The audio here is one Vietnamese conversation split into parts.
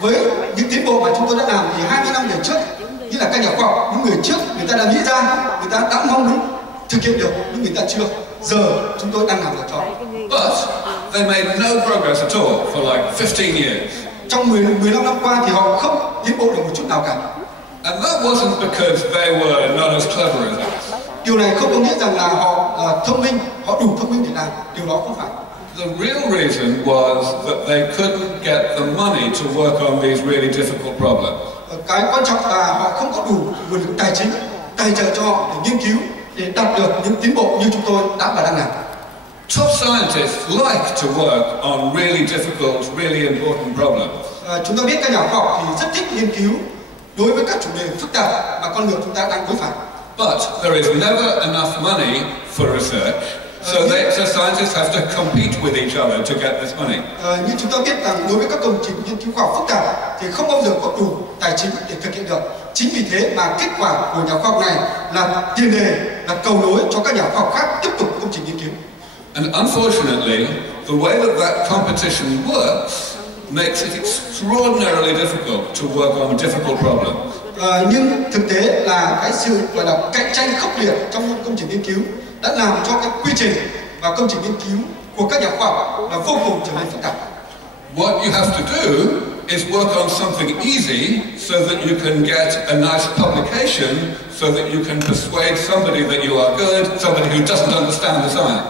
với những tiến bộ mà chúng tôi đã làm thì 20 năm về trước, như là các nhà khoa học, những người trước người ta đã nghĩ ra, người ta đã mong muốn thực hiện được nhưng người ta chưa. Giờ chúng tôi đang làm được cho. But they made no progress at all for like 15 years. Trong 15 năm qua thì họ không tiến bộ được một chút nào cả. And that wasn't because they were not as clever as us. Điều này không có nghĩa rằng là họ thông minh, họ đủ thông minh để làm. Điều đó không phải. The real reason was that they couldn't get the money to work on these really difficult problems. Cái quan trọng là họ không có đủ nguồn lực tài chính, tài trợ cho họ để nghiên cứu, để đạt được những tiến bộ như chúng tôi đã và đang làm. Top scientists like to work on really difficult, really important problems. Chúng ta biết các nhà khoa học thì rất thích nghiên cứu đối với các chủ đề phức tạp mà con người chúng ta đang đối phải. But there is never enough money for research, so scientists have to compete with each other to get this money. Nhưng chúng ta biết rằng đối với các công trình nghiên cứu khoa học phức tạp thì không bao giờ có đủ tài chính để thực hiện được. Chính vì thế mà kết quả của nhà khoa học này là tiền đề, là cầu nối cho các nhà khoa học khác tiếp tục công trình nghiên cứu. And unfortunately, the way that competition works makes it extraordinarily difficult to work on difficult problems. Nhưng thực tế là cái sự gọi là cạnh tranh khốc liệt trong công trình nghiên cứu đã làm cho cái quy trình và công trình nghiên cứu của các nhà khoa học là vô cùng trở nên phức tạp. What you have to do is work on something easy so that you can get a nice publication, so that you can persuade somebody that you are good, somebody who doesn't understand the science.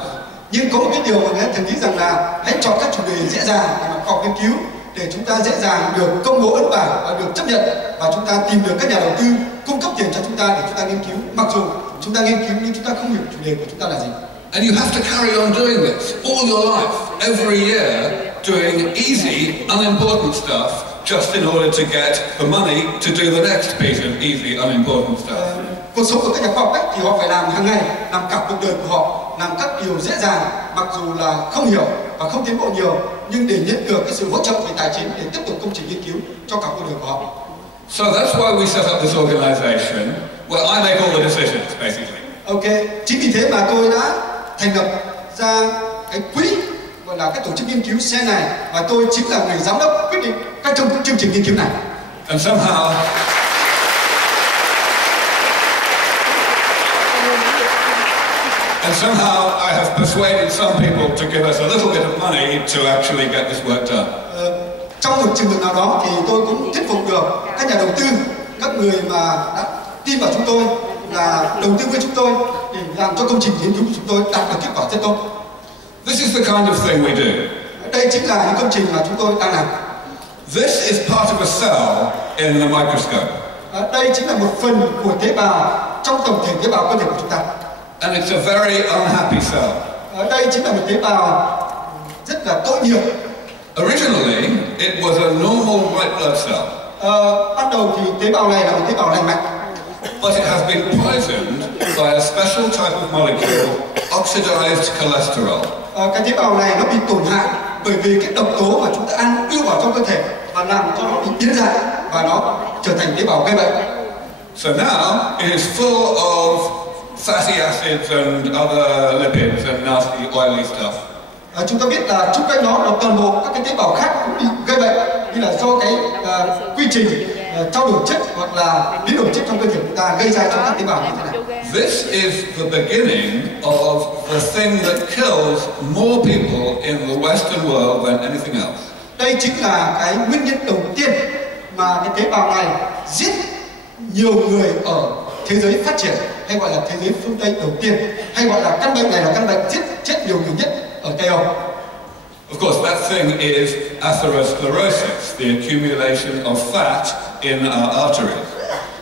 Nhưng có một cái điều mà người ta thường nghĩ rằng là hãy chọn các chủ đề dễ dàng để mà học nghiên cứu, để chúng ta dễ dàng được công bố ấn bản và được chấp nhận, và chúng ta tìm được các nhà đầu tư cung cấp tiền cho chúng ta để chúng ta nghiên cứu. Mặc dù chúng ta nghiên cứu nhưng chúng ta không hiểu chủ đề của chúng ta là gì. And you have to carry on doing this all your life, every year, doing easy, unimportant stuff just in order to get the money to do the next piece of easy, unimportant stuff. Cuộc sống của các nhà khoa học thì họ phải làm hàng ngày, làm cả cuộc đời của họ, làm các điều dễ dàng, mặc dù là không hiểu và không tiến bộ nhiều, nhưng để nhận được cái sự hỗ trợ về tài chính để tiếp tục công trình nghiên cứu cho cả cuộc đời của họ. So that's why we set up this organization where I make all the decisions, basically. Ok, chính vì thế mà tôi đã thành lập ra cái quỹ gọi là cái tổ chức nghiên cứu SENS này, và tôi chính là người giám đốc quyết định các chương trình nghiên cứu này. And somehow I have persuaded some people to give us a little bit of money to actually get this work done. Trong một trường hợp nào đó thì tôi cũng thuyết phục được các nhà đầu tư, các người mà đã tin vào chúng tôi là đầu tư với chúng tôi để làm cho công trình nghiên cứu của chúng tôi đạt được kết quả rất tốt. This is the kind of thing we do. Đây chính là những công trình mà chúng tôi đang làm. This is part of a cell in the microscope. Đây chính là một phần của tế bào trong tổng thể tế bào cơ thể của chúng ta. And it's a very unhappy cell. Đây chính là một tế bào rất là tội nghiệp. Originally, it was a normal white blood cell. Ban đầu thì tế bào này là một tế bào lành mạnh. But it has been poisoned by a special type of molecule, oxidized cholesterol. Cái tế bào này nó bị tổn hại bởi vì cái độc tố mà chúng ta ăn đưa vào trong cơ thể và làm cho nó bị biến dạng và nó trở thành tế bào gây bệnh. So now it is full of fatty acids and other lipids and nasty oily stuff. Chúng ta biết là xung quanh nó là toàn bộ các cái tế bào khác cũng bị gây bệnh, như là do cái quy trình trao đổi chất hoặc là biến đổi chất trong cơ thể chúng ta gây ra cho các tế bào như thế này. This is the beginning of the thing that kills more people in the Western world than anything else. Đây chính là cái nguyên nhân đầu tiên mà cái tế bào này giết nhiều người ở thế giới phát triển, hay gọi là thế giới phương Tây đầu tiên, hay gọi là căn bệnh này là căn bệnh giết chết nhiều người nhất ở Tây Âu. Of course, that thing is atherosclerosis, the accumulation of fat in our arteries.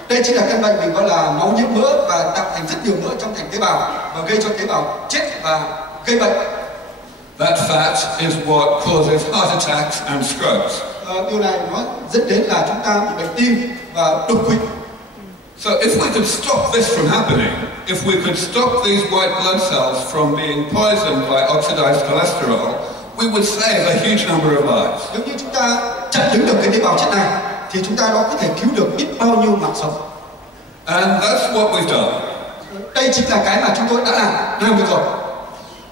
Đây chính là căn bệnh mình gọi là máu nhiễm mỡ và tạo thành rất nhiều mỡ trong thành tế bào và gây cho tế bào chết và gây bệnh. That fat is what causes heart attacks and strokes. Điều này nó dẫn đến là chúng ta bị bệnh tim và đột quỵ. So if we could stop this from happening, if we could stop these white blood cells from being poisoned by oxidized cholesterol, we would save a huge number of lives. Nếu như chúng ta chặn đứng được cái tế bào chất này, thì chúng ta có thể cứu được biết bao nhiêu mạng sống. And that's what we've done. Đây chính là cái mà chúng tôi đã làm được rồi.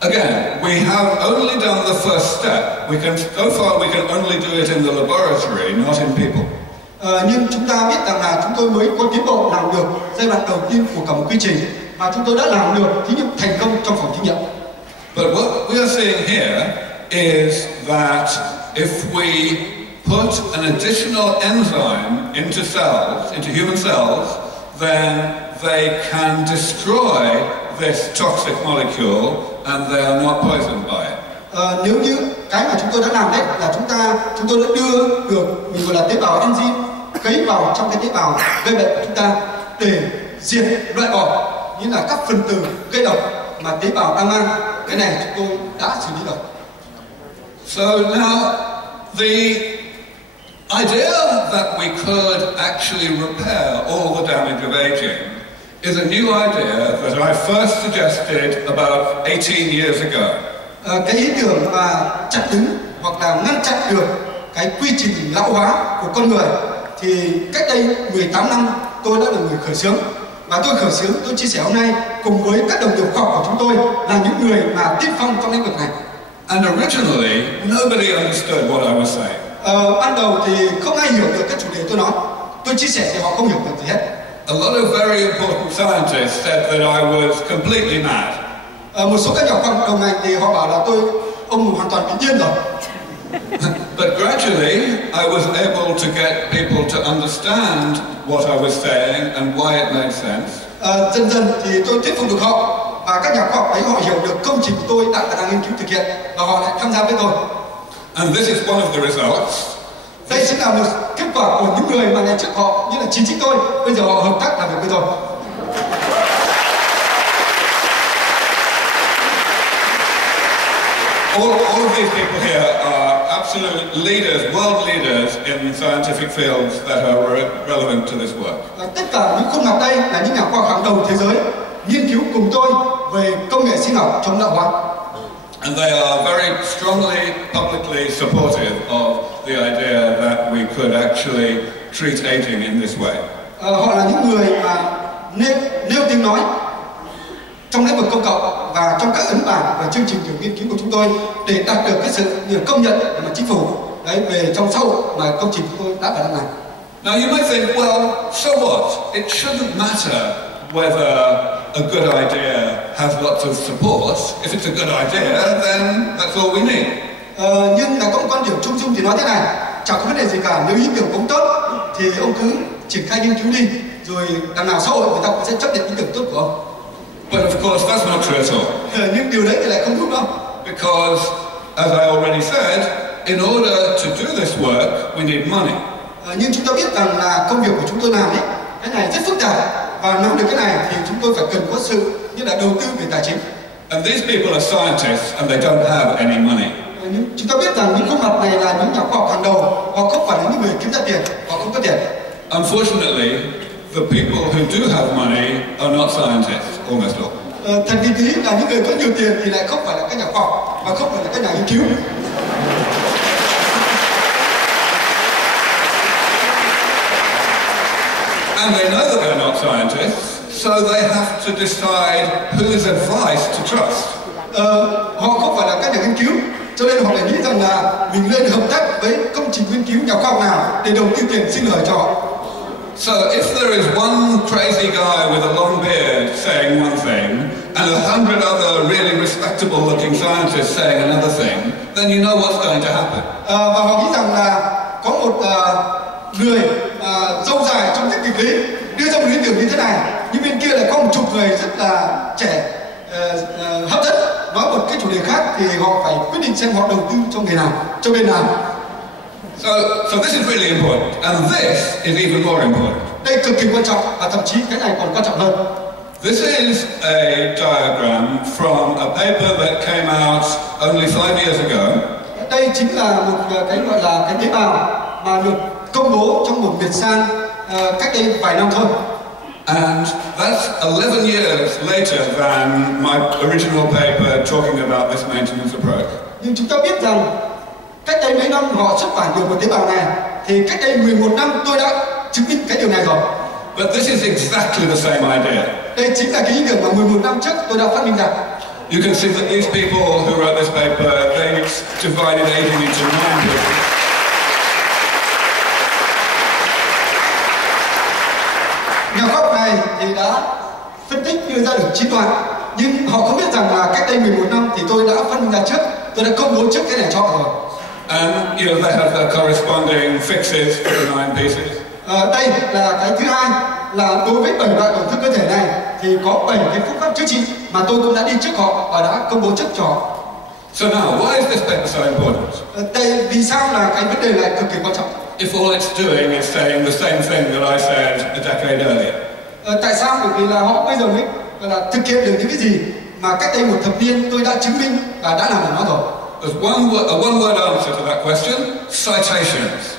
Again, we have only done the first step. So far we can only do it in the laboratory, not in people. Nhưng chúng ta biết rằng là chúng tôi mới có tiến bộ làm được giai đoạn đầu tiên của cả một quy trình, và chúng tôi đã làm được thí nghiệm thành công trong phòng thí nghiệm. But what we are seeing here is that if we put an additional enzyme into cells, into human cells, then they can destroy this toxic molecule and they are not poisoned by it. Nếu như cái mà chúng tôi đã làm đấy là chúng tôi đã đưa được mình gọi là tế bào enzyme cấy vào trong cái tế bào gây bệnh của chúng ta để diệt, loại bỏ như là các phần tử gây độc mà tế bào đang mang, cái này chúng tôi đã xử lý được. So now the idea that we could actually repair all the damage of aging is a new idea that I first suggested about 18 years ago. Cái ý tưởng mà chặn đứng hoặc là ngăn chặn được cái quy trình lão hóa của con người thì cách đây 18 năm tôi đã là người khởi xướng, và tôi chia sẻ hôm nay cùng với các đồng nghiệp khoa học của chúng tôi là những người mà tiên phong trong lĩnh vực này. And originally nobody understood what I was saying. Ban đầu thì không ai hiểu được các chủ đề tôi nói, tôi chia sẻ thì họ không hiểu được gì hết. A lot of very important scientists said that I was completely mad. Một số các nhà khoa học đầu ngành thì họ bảo là ông hoàn toàn bị điên rồi. But gradually I was able to get people to understand what I was saying and why it made sense. Dần dần thì tôi thuyết phục được họ, và các nhà khoa học ấy họ hiểu được công trình của tôi đang nghiên cứu thực hiện, và họ lại tham gia với tôi. And this is one of the results. Đây chính là một kết quả của những người mà ngày trước họ như là chính tôi, bây giờ họ hợp tác làm việc với tôi. All of these people here are absolute leaders, world leaders in scientific fields that are relevant to this work. Tất cả những khuôn mặt đây là những nhà khoa học hàng đầu thế giới nghiên cứu cùng tôi về công nghệ sinh học chống lão hóa. And they are very strongly, publicly supportive of the idea that we could actually treat aging in this way. Họ là những người mà nêu tiếng nói trong lĩnh vực công cộng và trong các ấn bản và chương trình nghiên cứu của chúng tôi để đạt được cái sự công nhận của chính phủ đấy về trong xã hội mà công trình của tôi đã và đang làm. Now you might think, well, so what? It shouldn't matter whether a good idea has lots of support. If it's a good idea, then that's all we need. Nhưng là có một quan điểm chung chung thì nói thế này, chẳng có vấn đề gì cả, nếu ý tưởng cũng tốt thì ông cứ triển khai nghiên cứu đi, rồi đằng nào xã hội người ta cũng sẽ chấp nhận ý tưởng tốt của ông. But of course that's not true at all. Nhưng điều đấy thì lại không đúng đâu. Because, as I already said, in order to do this work, we need money. Nhưng chúng ta biết rằng là công việc của chúng tôi làm ấy, cái này rất phức tạp, và làm được cái này thì chúng tôi phải cần có sự như là đầu tư về tài chính. And these people are scientists and they don't have any money. Chúng ta biết rằng những khuôn mặt này là những nhà khoa học hàng đầu, họ không phải là những người kiếm ra tiền, họ không có tiền. Unfortunately, the people who do have money are not scientists, almost all. Thật kỳ tí là những người có nhiều tiền thì lại không phải là các nhà khoa học và không phải là các nhà nghiên cứu. And they know that they're not scientists, so they have to decide whose advice to trust. Họ không phải là các nhà nghiên cứu, cho nên họ lại nghĩ rằng là mình nên hợp tác với công trình nghiên cứu nhà khoa học nào để đầu tư tiền sinh lời cho họ. So if there is one crazy guy with a long beard saying one thing, and 100 other really respectable looking scientists saying another thing, then you know what's going to happen. Và họ nghĩ rằng là có một người râu dài trong rất kịch lý đưa ra một ý tưởng như thế này, nhưng bên kia lại có một chục người rất là trẻ hấp dẫn nói một cái chủ đề khác, thì họ phải quyết định xem họ đầu tư cho người nào, cho bên nào. So this is really important, and this is even more important. Đây cực kỳ quan trọng, và thậm chí cái này còn quan trọng hơn. This is a diagram from a paper that came out only 5 years ago. Đây chính là một cái gọi là cái tế bào mà được công bố trong một biệt san cách đây vài năm thôi. And that's 11 years later than my original paper talking about this maintenance approach. Nhưng chúng ta biết rằng cách đây mấy năm họ xuất bản được một tế bào này, thì cách đây 11 năm tôi đã chứng minh cái điều này rồi. But this is exactly the same idea. Đây chính là cái ý tưởng mà 11 năm trước tôi đã phát minh ra. You can see that these people who wrote this paper, they divided aging into 9 groups. Nhà khoa học này thì đã phân tích đưa ra được 9 đoạn, nhưng họ không biết rằng là cách đây 11 năm thì tôi đã phân ra trước, tôi đã công bố trước cái này cho họ rồi. And you know, they have their corresponding fixes for the 9 pieces. Đây là cái thứ hai, là đối với 7 loại tổn thương cơ thể này thì có 7 cái phương pháp chữa trị mà tôi cũng đã đi trước họ và đã công bố trước cho họ. So now, why is this paper so important? Đây vì sao là cái vấn đề này cực kỳ quan trọng? If all it's doing is saying the same thing that I said a decade earlier. Tại sao? Bởi vì là họ bây giờ mới là thực hiện được những cái gì mà cách đây 1 thập niên tôi đã chứng minh và đã làm được nó rồi. There's one word answer to that question: citations.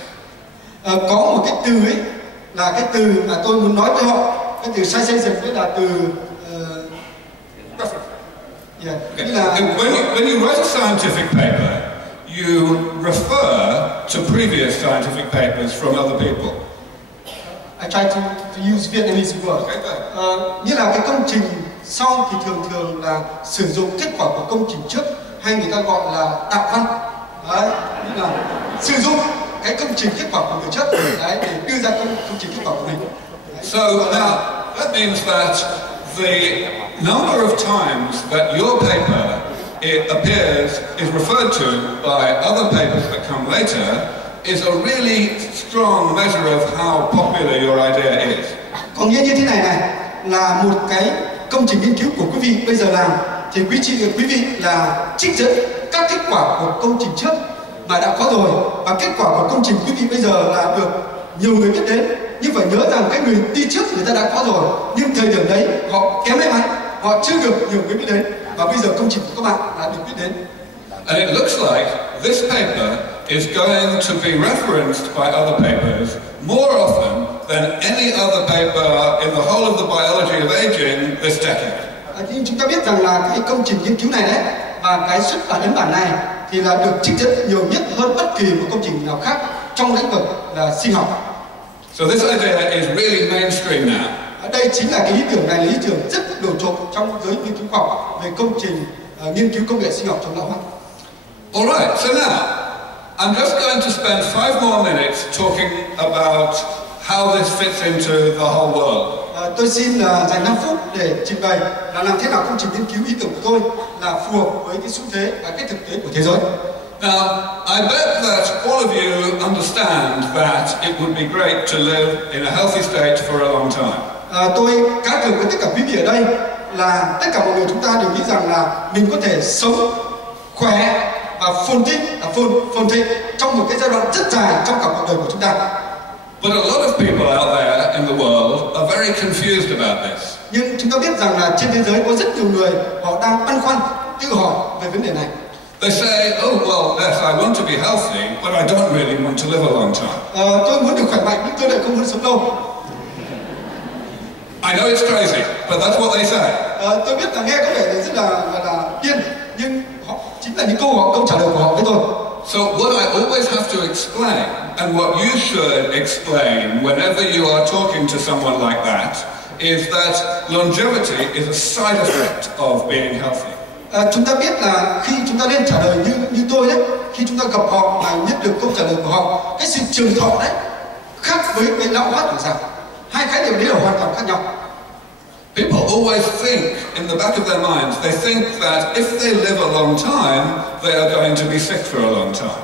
Có một cái từ ấy là cái từ mà tôi muốn nói với họ, cái từ citation tức là từ Okay. When you write a scientific paper, you refer to previous scientific papers from other people. I try to use Vietnamese word. Như là cái công trình sau thì thường là sử dụng kết quả của công trình trước, hay người ta gọi là đạo văn. Đấy, như là sử dụng cái công trình kết quả của người trước đấy, để đưa ra công trình kết quả của mình. So now that means that the number of times that your paper appears is referred to by other papers that come later is a really strong measure of how popular your idea is. Có nghĩa như thế này là một cái công trình nghiên cứu của quý vị bây giờ làm thì quý vị là trích dẫn các kết quả của công trình trước mà đã có rồi, và kết quả của công trình quý vị bây giờ là được nhiều người biết đến. Nhưng phải nhớ rằng cái người đi trước người ta đã có rồi, nhưng thời điểm đấy họ kém may mắn, họ chưa được nhiều người biết đến, và bây giờ công trình của các bạn là được biết đến. And it looks like this paper is going to be referenced by other papers more often than any other paper in the whole of the biology of aging this decade. Nhưng chúng ta biết rằng là cái công trình nghiên cứu này đấy và cái xuất bản ấn bản này thì là được trích dẫn nhiều nhất hơn bất kỳ một công trình nào khác trong lĩnh vực là sinh học. So this idea is really mainstream now. Đây chính là cái ý tưởng này là ý tưởng rất nổi trội trong giới nghiên cứu khoa học về công trình nghiên cứu công nghệ sinh học chống lão hóa. Alright, so now I'm just going to spend 5 more minutes talking about how this fits into the whole world. Tôi xin dành 5 phút để trình bày là làm thế nào công trình nghiên cứu ý tưởng của tôi là phù hợp với cái xu thế và cái thực tế của thế giới. Now, I bet that all of you understand that it would be great to live in a healthy state for a long time. Tôi cá cược với tất cả quý vị ở đây là tất cả mọi người chúng ta đều nghĩ rằng là mình có thể sống khỏe và phồn thịnh trong một cái giai đoạn rất dài trong cả cuộc đời của chúng ta. But a lot of people out there in the world are very confused about this. Nhưng chúng ta biết rằng là trên thế giới có rất nhiều người họ đang băn khoăn, tự hỏi về vấn đề này. They say, oh well, yes, I want to be healthy, but I don't really want to live a long time. Tôi muốn được khỏe mạnh nhưng tôi lại không muốn sống lâu. I know it's crazy, but that's what they say. Tôi biết là nghe có vẻ rất là điên, nhưng họ chính là những câu trả lời của họ với tôi. So what I always have to explain, and what you should explain whenever you are talking to someone like that, is that longevity is a side effect of being healthy. Chúng ta biết là khi chúng ta nên trả lời như tôi đấy, khi chúng ta gặp họ mà nhận được câu trả lời của họ, cái sự trường thọ đấy khác với cái lão hóa tuổi già. Hai khái niệm đấy là hoàn toàn khác nhau. People always think in the back of their minds, they think that if they live a long time, they are going to be sick for a long time.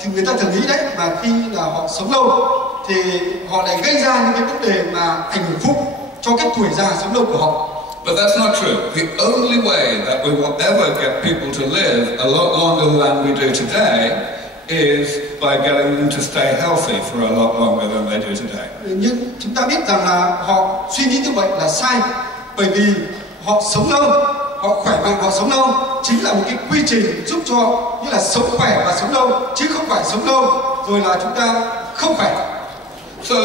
Thì người ta thường nghĩ đấy, mà khi là họ sống lâu thì họ lại gây ra những cái vấn đề mà ảnh hưởng phụ cho cái tuổi già sống lâu của họ. But that's not true. The only way that we will ever get people to live a lot longer than we do today is by getting them to stay healthy for a lot longer than they do today. Nhưng chúng ta biết rằng là họ suy nghĩ như vậy là sai, bởi vì họ sống lâu, họ khỏe mạnh, họ sống lâu chính là một cái quy trình giúp cho như là sống khỏe và sống lâu, chứ không phải sống lâu rồi là chúng ta không khỏe. So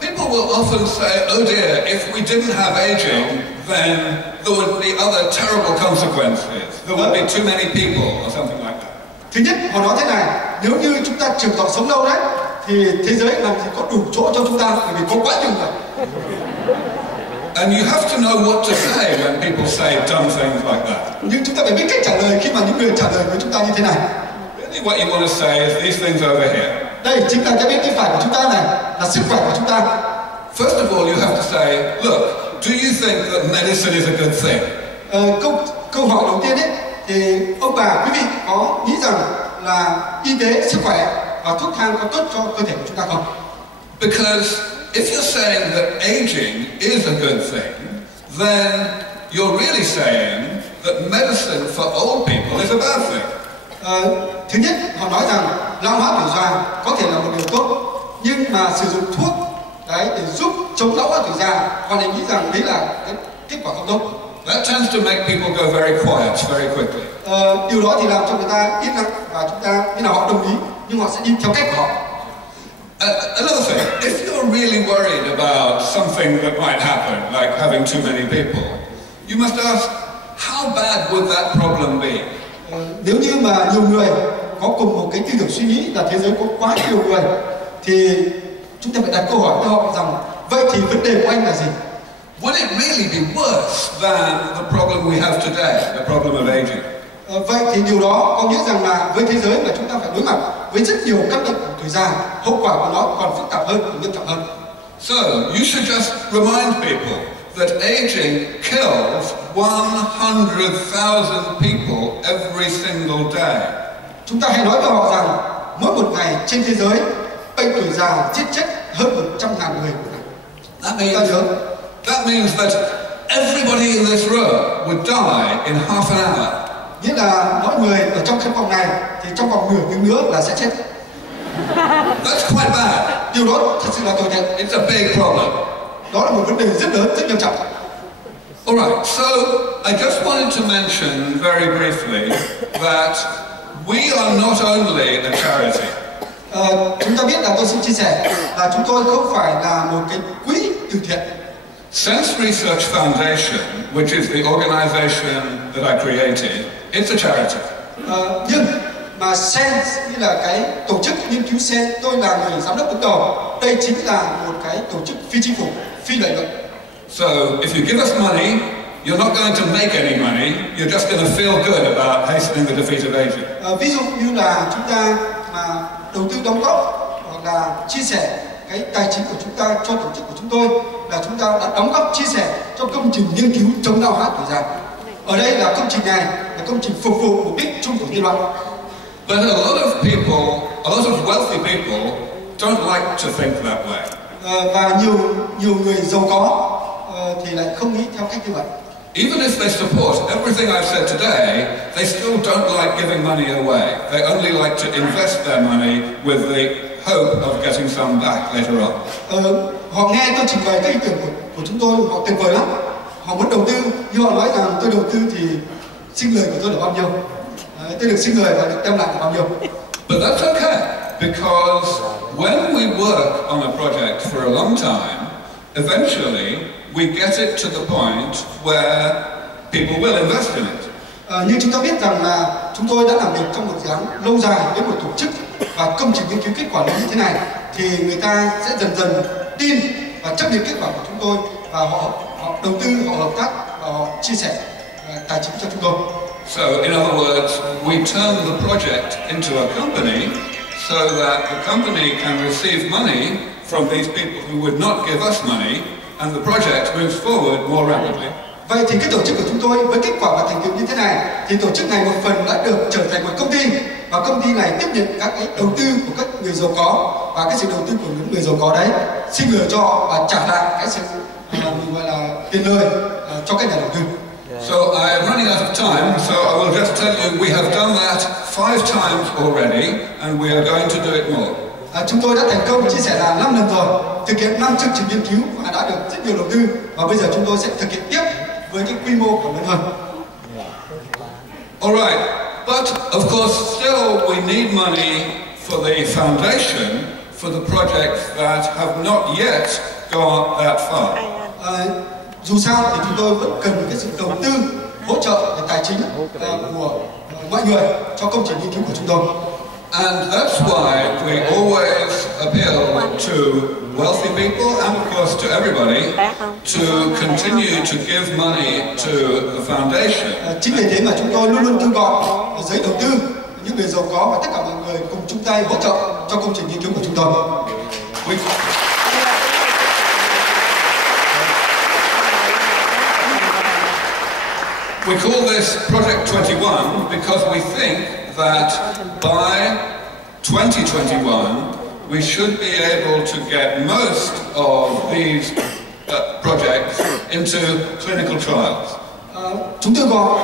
people will often say, oh dear, if we didn't have aging, then there would be other terrible consequences. There would be too many people or something like that. Thứ nhất, họ nói thế này, nếu như chúng ta trường thọ sống lâu đấy, thì thế giới làm gì có đủ chỗ cho chúng ta, bởi vì có quá nhiều người. And you have to know what to say when people say dumb things like that. Nhưng chúng ta phải biết cách trả lời khi mà những người trả lời với chúng ta như thế này. Really what you want to say is these things over here. Đây chính là cái bên tay phải của chúng ta này, là sức khỏe của chúng ta. First of all, you have to say, look, do you think that medicine is a good thing? Câu hỏi đầu tiên ấy, thì ông bà, quý vị có nghĩ rằng là y tế, sức khỏe và thuốc thang có tốt cho cơ thể của chúng ta không? Because if you're saying that aging is a good thing, then you're really saying that medicine for old people is a bad thing. Thứ nhất, họ nói rằng lão hóa tuổi già có thể là một điều tốt, nhưng mà sử dụng thuốc đấy để giúp chống lão hóa tuổi già, họ lại nghĩ rằng đấy là cái kết quả không tốt. That tends to make people go very quiet very quickly. Điều đó thì làm cho người ta yên lặng và chúng ta như là họ đồng ý, nhưng họ sẽ đi theo cách của họ. Another thing, if you're really worried about something that might happen, like having too many people, you must ask, how bad would that problem be? Nếu như mà nhiều người có cùng một cái tư tưởng suy nghĩ là thế giới có quá nhiều người, thì chúng ta phải đặt câu hỏi với họ rằng vậy thì vấn đề của anh là gì? Would it really be worse than the problem we have today, the problem of aging? Vậy thì điều đó có nghĩa rằng là với thế giới là chúng ta phải đối mặt với rất nhiều căn bệnh của tuổi già, hậu quả của nó còn phức tạp hơn và nghiêm trọng hơn. So, you should just remind people that aging kills 100,000 people every single day. Chúng ta hãy nói với họ rằng mỗi một ngày trên thế giới bệnh tuổi già giết chết hơn 100.000 người. That means that everybody in this room would die in half an hour. Nghĩa là mọi người ở trong căn phòng này thì trong vòng nửa tiếng nữa là sẽ chết. That's quite bad. Điều đó thật sự là tồi tệ. It's a big problem. Đó là một vấn đề rất lớn, rất nghiêm trọng. Alright, so I just wanted to mention very briefly that we are not only a charity. Chúng ta biết là tôi xin chia sẻ là chúng tôi không phải là một cái quỹ từ thiện. SENS Research Foundation, which is the organization that I created, it's a charity. Nhưng mà SENS như là cái tổ chức nghiên cứu SENS, tôi là người giám đốc đứng đầu. Đây chính là một cái tổ chức phi chính phủ, phi lợi nhuận. So if you give us money, you're not going to make any money. You're just going to feel good about hastening the defeat of aging. Ví dụ như là chúng ta mà đầu tư đóng góp hoặc là chia sẻ cái tài chính của chúng ta cho tổ chức của chúng tôi, là chúng ta đã đóng góp chia sẻ cho công trình nghiên cứu chống lão hóa tuổi già. Ở đây là công trình này là công trình phục vụ mục đích chung của nhân loại. But a lot of people, a lot of wealthy people don't like to think that way. Và nhiều người giàu có thì lại không nghĩ theo cách như vậy. Even if they support everything I've said today, they still don't like giving money away. They only like to invest their money with the hope of getting some back later on. Họ nghe tôi trình bày cái ý tưởng của chúng tôi, họ tuyệt vời lắm. Họ muốn đầu tư, nhưng họ nói rằng tôi đầu tư thì sinh lời của tôi là bao nhiêu? Tôi được sinh lời và được đem lại là bao nhiêu? But that's okay, because when we work on a project for a long time, eventually we get it to the point where people will invest in it. Nhưng chúng ta biết rằng là chúng tôi đã làm việc trong một dự án lâu dài với một tổ chức và công trình nghiên cứu kết quả lớn như thế này, thì người ta sẽ dần dần tin và chấp nhận kết quả của chúng tôi, và họ đầu tư, họ hợp tác và họ chia sẻ tài chính cho chúng tôi. So, in other words, we turn the project into a company so that the company can receive money from these people who would not give us money, and the project moves forward more rapidly. Vậy thì cái tổ chức của chúng tôi với kết quả và thành tựu như thế này, thì tổ chức này một phần đã được trở thành một công ty, và công ty này tiếp nhận các cái đầu tư của các người giàu có, và cái sự đầu tư của những người giàu có đấy sinh lời cho họ và trả lại cái sự mình gọi là tiền lời cho các nhà đầu tư. So I am running out of time, so I will just tell you we have done that 5 times already, and we are going to do it more. Chúng tôi đã thành công chia sẻ là 5 lần rồi, thực hiện 5 chương trình nghiên cứu và đã được rất nhiều đầu tư, và bây giờ chúng tôi sẽ thực hiện tiếp với cái quy mô còn lớn hơn. Alright, but of course still we need money for the foundation, for the projects that have not yet got that far. Dù sao thì chúng tôi vẫn cần cái sự đầu tư, hỗ trợ về tài chính của mọi người cho công trình nghiên cứu của chúng tôi. And that's why we always appeal to wealthy people and of course to everybody to continue to give money to the foundation. Chính vì thế mà chúng tôi luôn luôn kêu gọi giới đầu tư, những người giàu có và tất cả mọi người cùng chung tay hỗ trợ cho công trình nghiên cứu của chúng tôi. We call this Project 21 because we think that by 2021 we should be able to get most of these projects into clinical trials. Chúng tôi gọi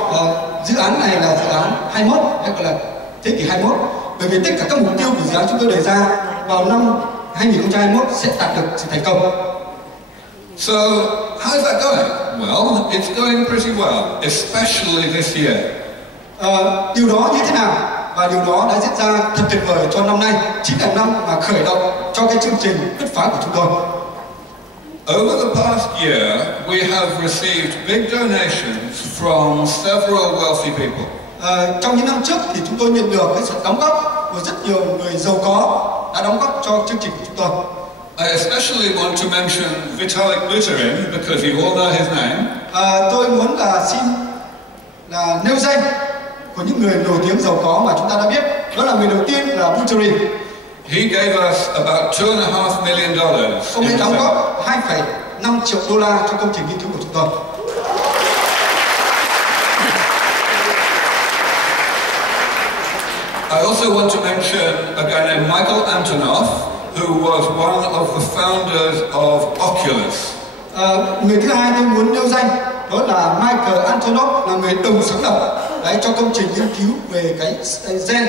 dự án này là dự án 21 hay gọi là thế kỷ 21 bởi vì tất cả các mục tiêu của dự án chúng tôi đề ra vào năm 2021 sẽ đạt được sự thành công. So, how's that going? Well, it's going pretty well, especially this year. Điều đó như thế nào? Và điều đó đã diễn ra thật tuyệt vời cho năm nay, chính là năm mà khởi động cho cái chương trình bứt phá của chúng tôi. Over the past year, we have received big donations from several wealthy people. Trong những năm trước thì chúng tôi nhận được cái sự đóng góp của rất nhiều người giàu có đã đóng góp cho chương trình của chúng tôi. I especially want to mention Vitalik Buterin because you all know his name. Tôi muốn xin nêu danh của những người nổi tiếng giàu có mà chúng ta đã biết. Đó là người đầu tiên là Buterin. He gave us about $2.5 million. Ông ấy đóng góp 2,5 triệu đô la cho công trình nghiên cứu của chúng tôi. I also want to mention a guy named Michael Antonov, who was one of the founders of Oculus. Người thứ hai tôi muốn nêu danh đó là Michael Antonov, là người đồng sáng lập cho công trình nghiên cứu về cái gen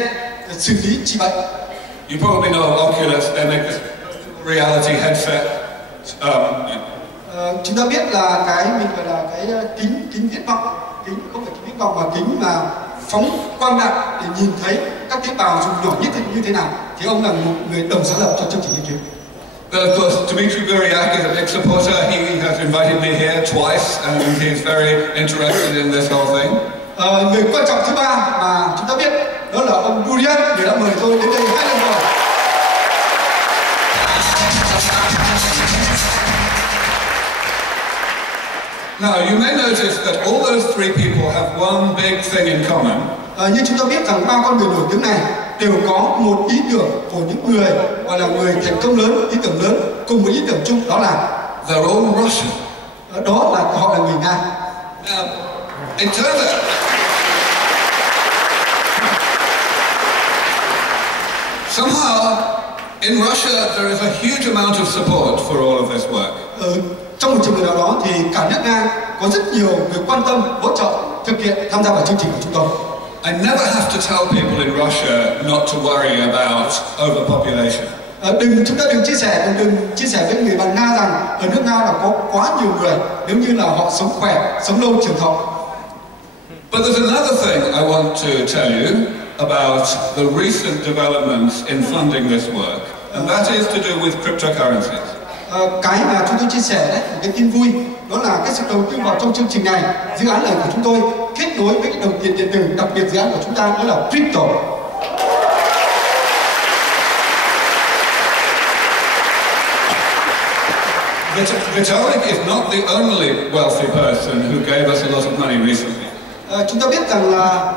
xử lý trị bệnh. You probably know Oculus. They make this reality headset. Chúng ta biết là cái mình gọi là cái kính viễn vọng, kính không phải kính viễn vọng mà kính mà phóng quang đạn để nhìn thấy các tế bào dùng nhỏ nhất như thế nào. Thì ông là một người đồng sáng lập cho chương trình nghiên cứu. But of course, Dmitry Buryak is a big supporter. He has invited me here twice, and he's very interested in this whole thing. Người quan trọng thứ ba mà chúng ta biết đó là ông Buryak, người đã mời tôi đến đây 2 lần rồi. Now, you may notice that all those three people have one big thing in common. Như chúng ta biết rằng ba con người nổi tiếng này đều có một ý tưởng của những người gọi là người thành công lớn, ý tưởng lớn, cùng một ý tưởng chung, đó là they're all Russian. Đó là họ là người Nga. Now, it turns out somehow in Russia there is a huge amount of support for all of this work. Trong một trường hợp nào đó thì cả nước Nga có rất nhiều người quan tâm, hỗ trợ, thực hiện, tham gia vào chương trình của chúng tôi. I never have to tell people in Russia not to worry about overpopulation. Chúng ta đừng chia sẻ với người bạn Nga rằng ở nước Nga là có quá nhiều người, nếu như là họ sống khỏe, sống lâu trường thọ. But there's another thing I want to tell you about the recent developments in funding this work, and that is to do with cryptocurrencies. Cái mà chúng tôi chia sẻ đấy, một cái tin vui, đó là cái sự đầu tư vào trong chương trình này, dự án này của chúng tôi kết nối với cái đồng tiền điện tử, đặc biệt dự án của chúng ta đó là crypto. Vitalik is not the only wealthy person who gave us a lot of money recently. Chúng ta biết rằng là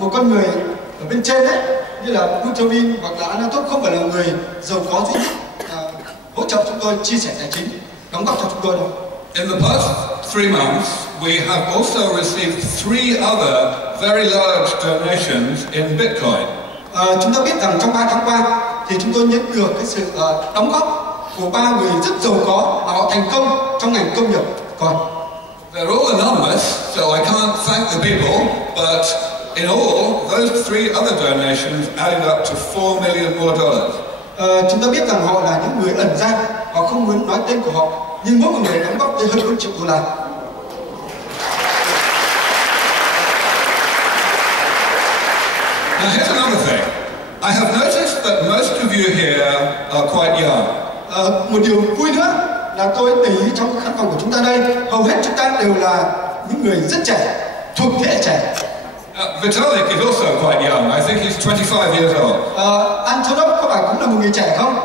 một con người ở bên trên đấy, như là Buterin hoặc là Anatol không phải là người giàu có duy nhất hỗ trợ chúng tôi chia sẻ tài chính, đóng góp cho chúng tôi đâu. In the past 3 months, we have also received 3 other very large donations in Bitcoin. Chúng ta biết rằng trong 3 tháng qua thì chúng tôi nhận được cái sự đóng góp của 3 người rất giàu có mà họ thành công trong ngành công nghiệp Bitcoin. They're all anonymous, so I can't thank the people, but in all, those 3 other donations added up to $4 million more. Chúng ta biết rằng họ là những người ẩn danh, họ không muốn nói tên của họ, nhưng mỗi người đóng góp tới hơn 4 triệu đô la. Now here's another thing. I have noticed that most of you here are quite young. Một điều vui nữa là tôi để ý trong khán phòng của chúng ta đây, hầu hết chúng ta đều là những người rất trẻ, thuộc thế hệ trẻ. Vitalik is also quite young. I think he's 25 years old. Antonov có phải cũng là một người trẻ không?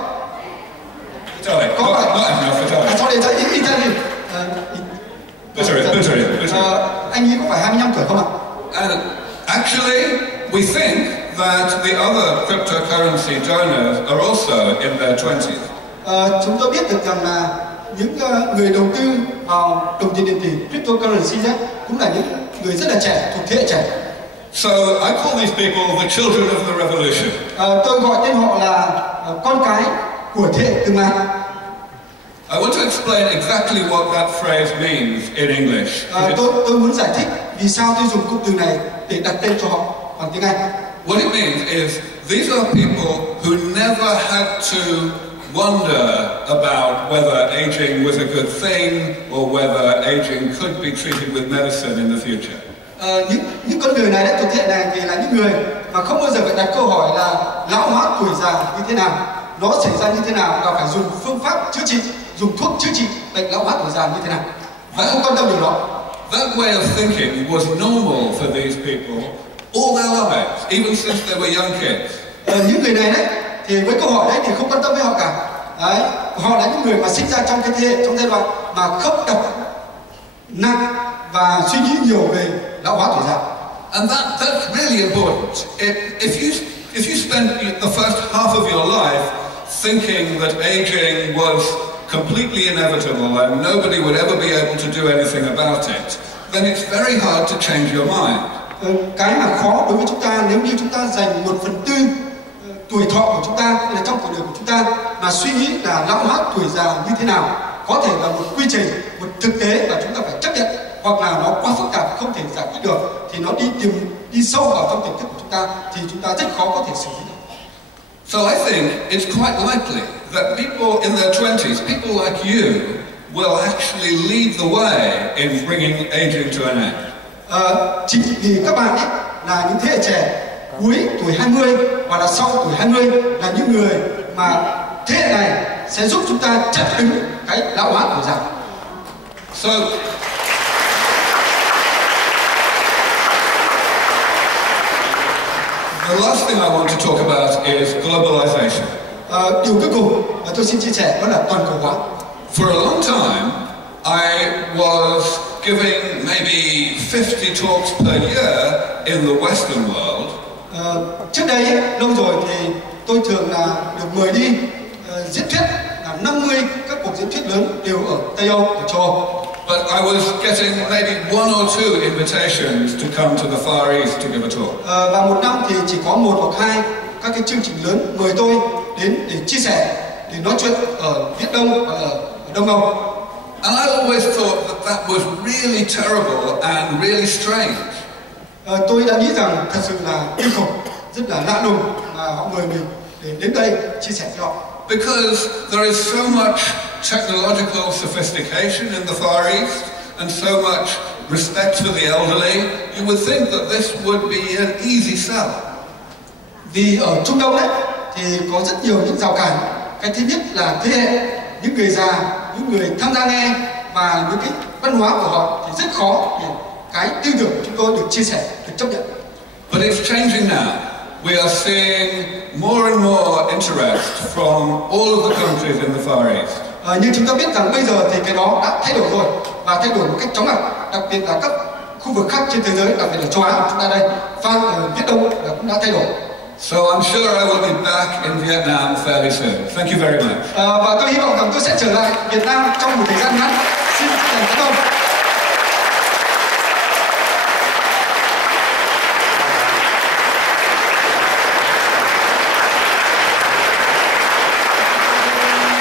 phải không ạ? And actually, we think that the other cryptocurrency donors are also in their 20s. Chúng tôi biết được rằng là những người đầu tư vào đồng tiền điện tử cryptocurrency cũng là những người rất là trẻ, thuộc thế hệ trẻ. So I call these people the children of the revolution. Tôi gọi tên họ là con cái của thế hệ tương lai. I want to explain exactly what that phrase means in English. Tôi muốn giải thích vì sao tôi dùng cụm từ này để đặt tên cho họ bằng tiếng Anh. What it means is these are people who never had to wonder about whether aging was a good thing or whether aging could be treated with medicine in the future. Những con người này thuộc thế hệ này thì là những người mà không bao giờ phải đặt câu hỏi là lão hóa tuổi già như thế nào, nó xảy ra như thế nào và phải dùng phương pháp chữa trị, dùng thuốc chữa trị bệnh lão hóa tuổi già như thế nào. Họ không quan tâm điều đó. That way of thinking was normal for these people all their lives, even since they were young kids. Những người này thì với câu hỏi đấy thì không quan tâm với họ cả. Đấy, họ là những người mà sinh ra trong cái thế hệ, trong giai đoạn mà không đặt nặng và suy nghĩ nhiều về lão hóa tuổi già. And that's really important. If you spend the first half of your life thinking that aging was completely inevitable and nobody would ever be able to do anything about it, then it's very hard to change your mind. Cái mà khó đối với chúng ta nếu như chúng ta dành 1/4 tuổi thọ của chúng ta, là trong cuộc đời của chúng ta mà suy nghĩ là lão hóa tuổi già như thế nào, có thể là một quy trình, một thực tế và chúng ta phải chấp nhận, hoặc là nó quá phức tạp không thể giải quyết được, thì nó đi sâu vào trong tiềm thức của chúng ta thì chúng ta rất khó có thể xử lý được. So I think it's quite likely that people in their 20s, people like you, will actually lead the way in bringing aging to an end. Chính vì các bạn ấy là những thế hệ trẻ cuối tuổi 20 hoặc là sau tuổi 20 là những người mà thế hệ này sẽ giúp chúng ta chặn đứng cái lão hóa tuổi già. So the last thing I want to talk about is globalization. Điều cuối cùng mà tôi xin chia sẻ đó là toàn cầu hóa. For a long time, I was giving maybe 50 talks per year in the Western world. Trước đây lâu rồi thì tôi thường là được mời đi diễn thuyết, là 50 các cuộc diễn thuyết lớn đều ở Tây Âu, ở châu Âu. But I was getting maybe 1 or 2 invitations to come to the Far East to give a talk. Và một năm thì chỉ có 1 hoặc 2 các cái chương trình lớn mời tôi đến để chia sẻ, để nói chuyện ở Viễn Đông và ở Đông Âu. And I always thought that was really terrible and really strange. Tôi đã nghĩ rằng thật sự là kinh khủng, rất là lạ lùng mà họ mời mình để đến đây chia sẻ với họ. Because there is so much technological sophistication in the Far East and so much respect for the elderly, you would think that this would be an easy sell. Vì ở Trung Đông đấy thì có rất nhiều những rào cản. Cái thứ nhất là thế hệ, những người già, những người tham gia nghe và những cái văn hóa của họ thì rất khó để cái tư tưởng của chúng tôi được chia sẻ, được chấp nhận. But it's changing now. We are seeing more and more interest from all of the countries in the Far East. Nhưng chúng ta biết rằng bây giờ thì cái đó đã thay đổi rồi và thay đổi một cách chóng mặt, đặc biệt là các khu vực khác trên thế giới, đặc biệt là châu Á của chúng ta đây, và ở Viễn Đông là cũng đã thay đổi. So I'm sure I will be back in Vietnam fairly soon. Thank you very much. Và tôi hy vọng rằng tôi sẽ trở lại Việt Nam trong một thời gian ngắn. Xin cảm ơn.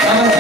Cảm ơn